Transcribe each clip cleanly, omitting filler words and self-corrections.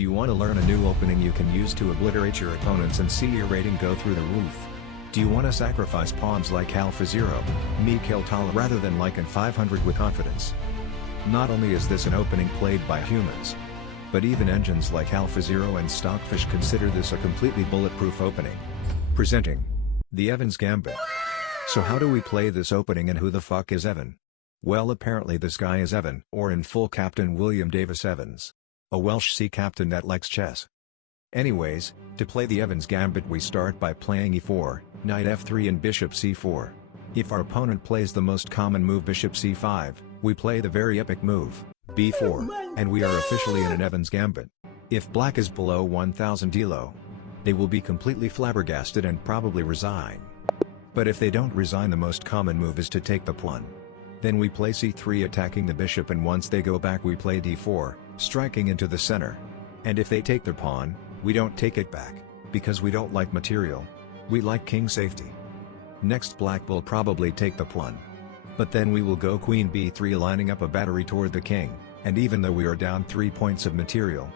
Do you want to learn a new opening you can use to obliterate your opponents and see your rating go through the roof? Do you want to sacrifice pawns like Alpha Zero, me kill Tala rather than Lycan 500 with confidence? Not only is this an opening played by humans, but even engines like Alpha Zero and Stockfish consider this a completely bulletproof opening. Presenting the Evans Gambit. So how do we play this opening and who the fuck is Evan? Well, apparently this guy is Evan, or in full Captain William Davis Evans. A Welsh sea captain that likes chess. Anyways, to play the Evans Gambit we start by playing e4, knight f3 and bishop c4. If our opponent plays the most common move bishop c5, we play the very epic move, b4, and we are officially in an Evans Gambit. If black is below 1000 elo, they will be completely flabbergasted and probably resign. But if they don't resign, the most common move is to take the pawn. Then we play c3 attacking the bishop, and once they go back we play d4, striking into the center. And if they take their pawn, we don't take it back, because we don't like material. We like king safety. Next black will probably take the pawn. But then we will go queen b3 lining up a battery toward the king, and even though we are down 3 points of material,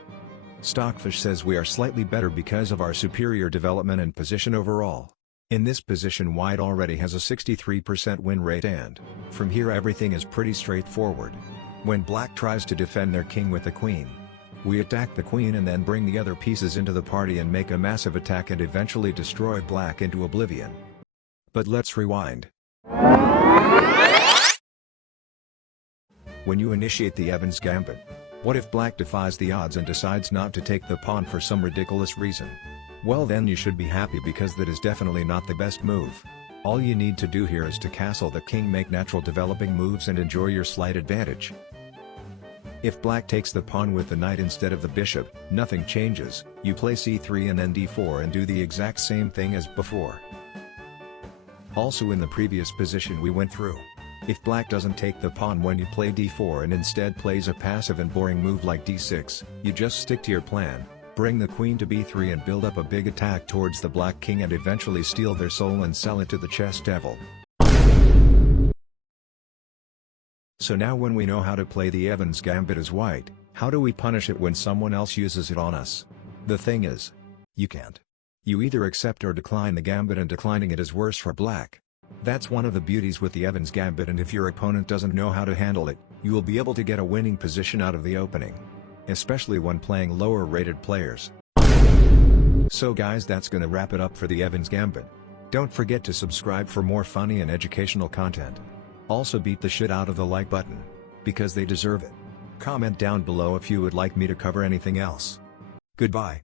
Stockfish says we are slightly better because of our superior development and position overall. In this position white already has a 63% win rate, and from here everything is pretty straightforward. When black tries to defend their king with the queen, we attack the queen and then bring the other pieces into the party and make a massive attack and eventually destroy black into oblivion. But let's rewind. When you initiate the Evans Gambit, what if black defies the odds and decides not to take the pawn for some ridiculous reason? Well, then you should be happy, because that is definitely not the best move. All you need to do here is to castle the king, make natural developing moves and enjoy your slight advantage. If black takes the pawn with the knight instead of the bishop, nothing changes. You play c3 and then d4 and do the exact same thing as before. Also, in the previous position we went through, if black doesn't take the pawn when you play d4 and instead plays a passive and boring move like d6, you just stick to your plan, bring the queen to b3 and build up a big attack towards the black king and eventually steal their soul and sell it to the chess devil. So now when we know how to play the Evans Gambit as white, how do we punish it when someone else uses it on us? The thing is, you can't. You either accept or decline the gambit, and declining it is worse for black. That's one of the beauties with the Evans Gambit, and if your opponent doesn't know how to handle it, you will be able to get a winning position out of the opening. Especially when playing lower rated players. So guys, that's gonna wrap it up for the Evans Gambit. Don't forget to subscribe for more funny and educational content. Also beat the shit out of the like button, because they deserve it. Comment down below if you would like me to cover anything else. Goodbye.